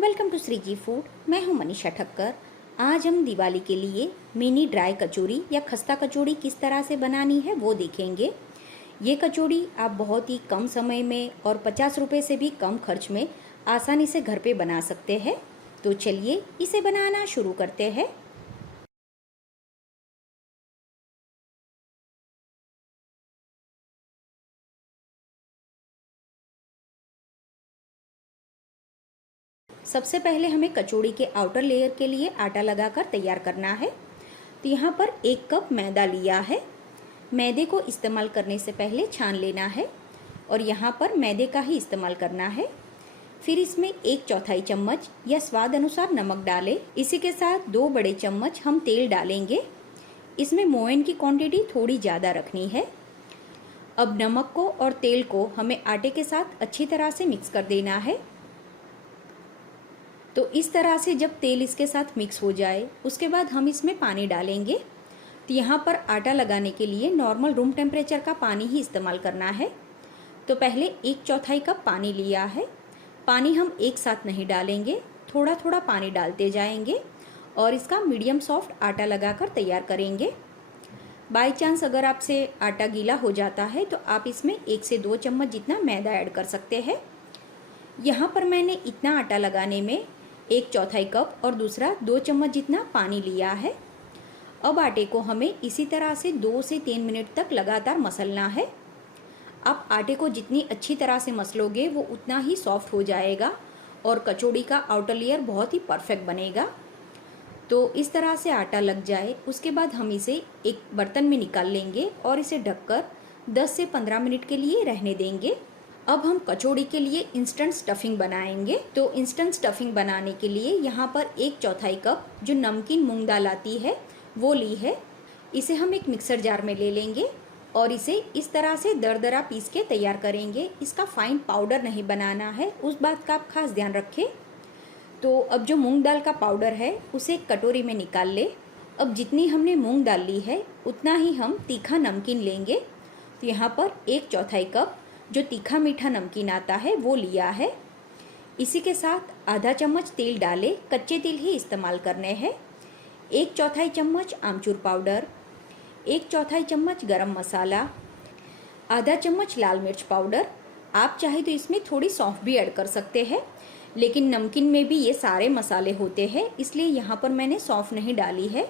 Welcome to Shri ji food. मैं हूं मनीषा ठक्कर। आज हम दिवाली के लिए मिनी ड्राई कचौड़ी या खस्ता कचौड़ी किस तरह से बनानी है वो देखेंगे। ये कचौड़ी आप बहुत ही कम समय में और 50 रुपये से भी कम खर्च में आसानी से घर पे बना सकते हैं। तो चलिए इसे बनाना शुरू करते हैं। सबसे पहले हमें कचौड़ी के आउटर लेयर के लिए आटा लगाकर तैयार करना है। तो यहाँ पर 1 कप मैदा लिया है। मैदे को इस्तेमाल करने से पहले छान लेना है और यहाँ पर मैदे का ही इस्तेमाल करना है। फिर इसमें 1/4 चम्मच या स्वाद अनुसार नमक डालें। इसी के साथ 2 बड़े चम्मच हम तेल डालेंगे। इसमें मोयन की क्वांटिटी थोड़ी ज़्यादा रखनी है। अब नमक को और तेल को हमें आटे के साथ अच्छी तरह से मिक्स कर देना है। तो इस तरह से जब तेल इसके साथ मिक्स हो जाए उसके बाद हम इसमें पानी डालेंगे। तो यहाँ पर आटा लगाने के लिए नॉर्मल रूम टेम्परेचर का पानी ही इस्तेमाल करना है। तो पहले 1/4 कप पानी लिया है। पानी हम एक साथ नहीं डालेंगे, थोड़ा थोड़ा पानी डालते जाएंगे और इसका मीडियम सॉफ्ट आटा लगाकर तैयार करेंगे। बाय चांस अगर आपसे आटा गीला हो जाता है तो आप इसमें 1 से 2 चम्मच जितना मैदा ऐड कर सकते हैं। यहाँ पर मैंने इतना आटा लगाने में 1/4 कप और दूसरा 2 चम्मच जितना पानी लिया है। अब आटे को हमें इसी तरह से 2 से 3 मिनट तक लगातार मसलना है। आप आटे को जितनी अच्छी तरह से मसलोगे वो उतना ही सॉफ्ट हो जाएगा और कचौड़ी का आउटर लेयर बहुत ही परफेक्ट बनेगा। तो इस तरह से आटा लग जाए उसके बाद हम इसे एक बर्तन में निकाल लेंगे और इसे ढककर 10 से 15 मिनट के लिए रहने देंगे। अब हम कचौड़ी के लिए इंस्टेंट स्टफिंग बनाएंगे। तो इंस्टेंट स्टफिंग बनाने के लिए यहाँ पर 1/4 कप जो नमकीन मूंग दाल आती है वो ली है। इसे हम एक मिक्सर जार में ले लेंगे और इसे इस तरह से दरदरा पीस के तैयार करेंगे। इसका फाइन पाउडर नहीं बनाना है, उस बात का आप खास ध्यान रखें। तो अब जो मूंग दाल का पाउडर है उसे एक कटोरी में निकाल ले। अब जितनी हमने मूंग दाल ली है उतना ही हम तीखा नमकीन लेंगे। तो यहाँ पर 1/4 कप जो तीखा मीठा नमकीन आता है वो लिया है। इसी के साथ आधा चम्मच तेल डालें, कच्चे तेल ही इस्तेमाल करने हैं। 1/4 चम्मच आमचूर पाउडर, 1/4 चम्मच गरम मसाला, आधा चम्मच लाल मिर्च पाउडर। आप चाहे तो इसमें थोड़ी सौंफ भी ऐड कर सकते हैं, लेकिन नमकीन में भी ये सारे मसाले होते हैं इसलिए यहाँ पर मैंने सौंफ नहीं डाली है।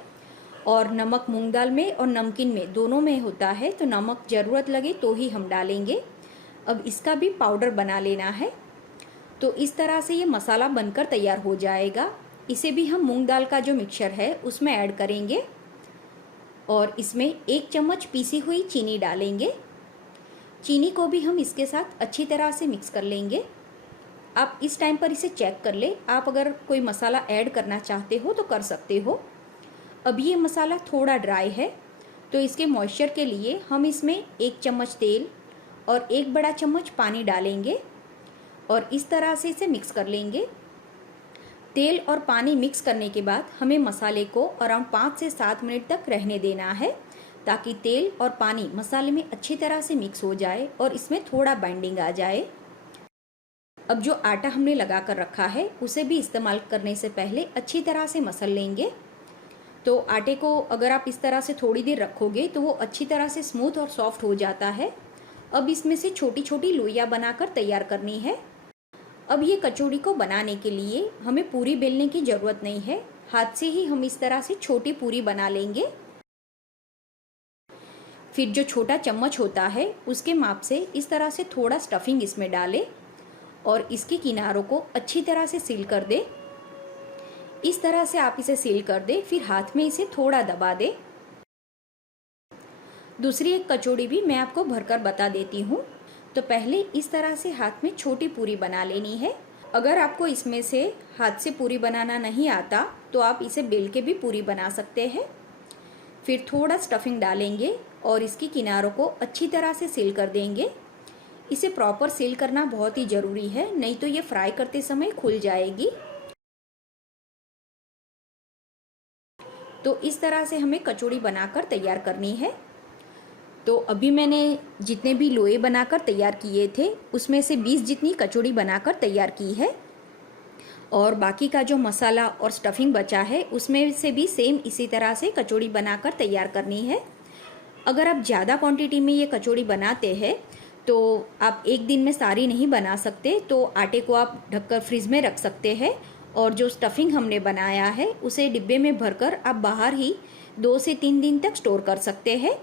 और नमक मूंग दाल में और नमकीन में दोनों में होता है, तो नमक ज़रूरत लगे तो ही हम डालेंगे। अब इसका भी पाउडर बना लेना है। तो इस तरह से ये मसाला बनकर तैयार हो जाएगा। इसे भी हम मूंग दाल का जो मिक्सचर है उसमें ऐड करेंगे और इसमें 1 चम्मच पीसी हुई चीनी डालेंगे। चीनी को भी हम इसके साथ अच्छी तरह से मिक्स कर लेंगे। आप इस टाइम पर इसे चेक कर ले, आप अगर कोई मसाला ऐड करना चाहते हो तो कर सकते हो। अब ये मसाला थोड़ा ड्राई है तो इसके मॉइस्चर के लिए हम इसमें 1 चम्मच तेल और 1 बड़ा चम्मच पानी डालेंगे और इस तरह से इसे मिक्स कर लेंगे। तेल और पानी मिक्स करने के बाद हमें मसाले को अराउंड 5 से 7 मिनट तक रहने देना है ताकि तेल और पानी मसाले में अच्छी तरह से मिक्स हो जाए और इसमें थोड़ा बाइंडिंग आ जाए। अब जो आटा हमने लगा कर रखा है उसे भी इस्तेमाल करने से पहले अच्छी तरह से मसल लेंगे। तो आटे को अगर आप इस तरह से थोड़ी देर रखोगे तो वो अच्छी तरह से स्मूथ और सॉफ्ट हो जाता है। अब इसमें से छोटी छोटी लोइयाँ बनाकर तैयार करनी है। अब ये कचौड़ी को बनाने के लिए हमें पूरी बेलने की ज़रूरत नहीं है, हाथ से ही हम इस तरह से छोटी पूरी बना लेंगे। फिर जो छोटा चम्मच होता है उसके माप से इस तरह से थोड़ा स्टफिंग इसमें डालें और इसके किनारों को अच्छी तरह से सील कर दे। इस तरह से आप इसे सील कर दे, फिर हाथ में इसे थोड़ा दबा दे। दूसरी एक कचौड़ी भी मैं आपको भरकर बता देती हूँ। तो पहले इस तरह से हाथ में छोटी पूरी बना लेनी है। अगर आपको इसमें से हाथ से पूरी बनाना नहीं आता तो आप इसे बेल के भी पूरी बना सकते हैं। फिर थोड़ा स्टफिंग डालेंगे और इसकी किनारों को अच्छी तरह से सील कर देंगे। इसे प्रॉपर सील करना बहुत ही ज़रूरी है, नहीं तो ये फ्राई करते समय खुल जाएगी। तो इस तरह से हमें कचौड़ी बनाकर तैयार करनी है। तो अभी मैंने जितने भी लोए बनाकर तैयार किए थे उसमें से 20 जितनी कचौड़ी बनाकर तैयार की है। और बाकी का जो मसाला और स्टफिंग बचा है उसमें से भी सेम इसी तरह से कचौड़ी बनाकर तैयार करनी है। अगर आप ज़्यादा क्वांटिटी में ये कचौड़ी बनाते हैं तो आप एक दिन में सारी नहीं बना सकते, तो आटे को आप ढककर फ्रिज में रख सकते हैं और जो स्टफिंग हमने बनाया है उसे डिब्बे में भरकर आप बाहर ही 2 से 3 दिन तक स्टोर कर सकते हैं।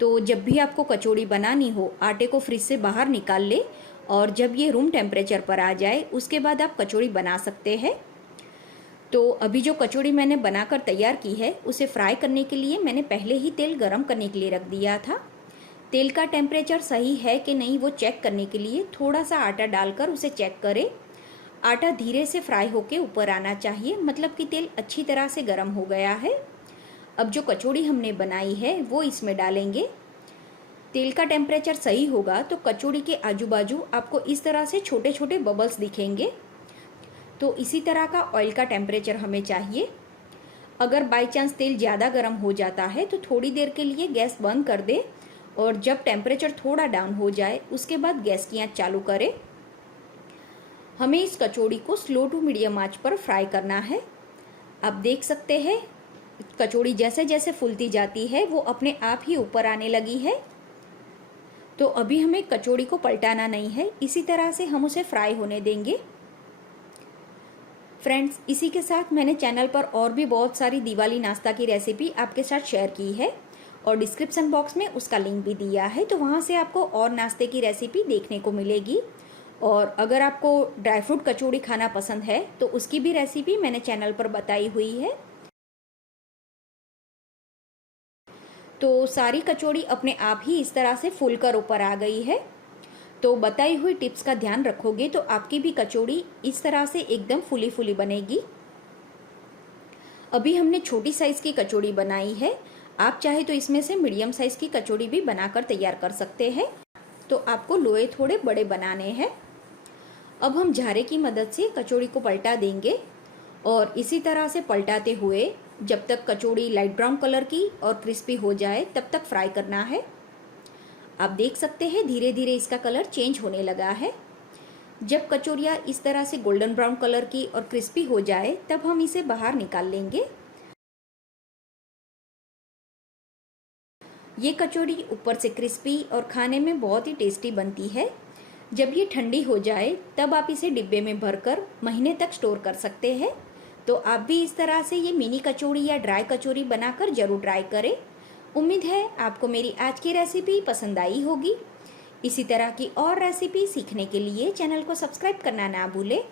तो जब भी आपको कचौड़ी बनानी हो आटे को फ्रिज से बाहर निकाल ले और जब ये रूम टेम्परेचर पर आ जाए उसके बाद आप कचौड़ी बना सकते हैं। तो अभी जो कचौड़ी मैंने बनाकर तैयार की है उसे फ्राई करने के लिए मैंने पहले ही तेल गरम करने के लिए रख दिया था। तेल का टेम्परेचर सही है कि नहीं वो चेक करने के लिए थोड़ा सा आटा डालकर उसे चेक करें। आटा धीरे से फ्राई होके ऊपर आना चाहिए, मतलब कि तेल अच्छी तरह से गर्म हो गया है। अब जो कचौड़ी हमने बनाई है वो इसमें डालेंगे। तेल का टेम्परेचर सही होगा तो कचौड़ी के आजू बाजू आपको इस तरह से छोटे छोटे बबल्स दिखेंगे। तो इसी तरह का ऑयल का टेम्परेचर हमें चाहिए। अगर बाई चांस तेल ज़्यादा गर्म हो जाता है तो थोड़ी देर के लिए गैस बंद कर दे और जब टेम्परेचर थोड़ा डाउन हो जाए उसके बाद गैस की आंच चालू करें। हमें इस कचौड़ी को स्लो टू मीडियम आंच पर फ्राई करना है। आप देख सकते हैं कचौड़ी जैसे जैसे फूलती जाती है वो अपने आप ही ऊपर आने लगी है। तो अभी हमें कचौड़ी को पलटाना नहीं है, इसी तरह से हम उसे फ्राई होने देंगे। फ्रेंड्स, इसी के साथ मैंने चैनल पर और भी बहुत सारी दिवाली नाश्ता की रेसिपी आपके साथ शेयर की है और डिस्क्रिप्शन बॉक्स में उसका लिंक भी दिया है, तो वहाँ से आपको और नाश्ते की रेसिपी देखने को मिलेगी। और अगर आपको ड्राई फ्रूट कचौड़ी खाना पसंद है तो उसकी भी रेसिपी मैंने चैनल पर बताई हुई है। तो सारी कचौड़ी अपने आप ही इस तरह से फूलकर ऊपर आ गई है। तो बताई हुई टिप्स का ध्यान रखोगे तो आपकी भी कचौड़ी इस तरह से एकदम फूली फूली बनेगी। अभी हमने छोटी साइज़ की कचौड़ी बनाई है, आप चाहे तो इसमें से मीडियम साइज़ की कचौड़ी भी बनाकर तैयार कर सकते हैं। तो आपको लोए थोड़े बड़े बनाने हैं। अब हम झारे की मदद से कचौड़ी को पलटा देंगे और इसी तरह से पलटाते हुए जब तक कचौड़ी लाइट ब्राउन कलर की और क्रिस्पी हो जाए तब तक फ्राई करना है। आप देख सकते हैं धीरे धीरे इसका कलर चेंज होने लगा है। जब कचौड़ियाँ इस तरह से गोल्डन ब्राउन कलर की और क्रिस्पी हो जाए तब हम इसे बाहर निकाल लेंगे। ये कचौड़ी ऊपर से क्रिस्पी और खाने में बहुत ही टेस्टी बनती है। जब ये ठंडी हो जाए तब आप इसे डिब्बे में भरकर महीने तक स्टोर कर सकते हैं। तो आप भी इस तरह से ये मिनी कचौड़ी या ड्राई कचौड़ी बनाकर ज़रूर ट्राई करें। उम्मीद है आपको मेरी आज की रेसिपी पसंद आई होगी। इसी तरह की और रेसिपी सीखने के लिए चैनल को सब्सक्राइब करना ना भूलें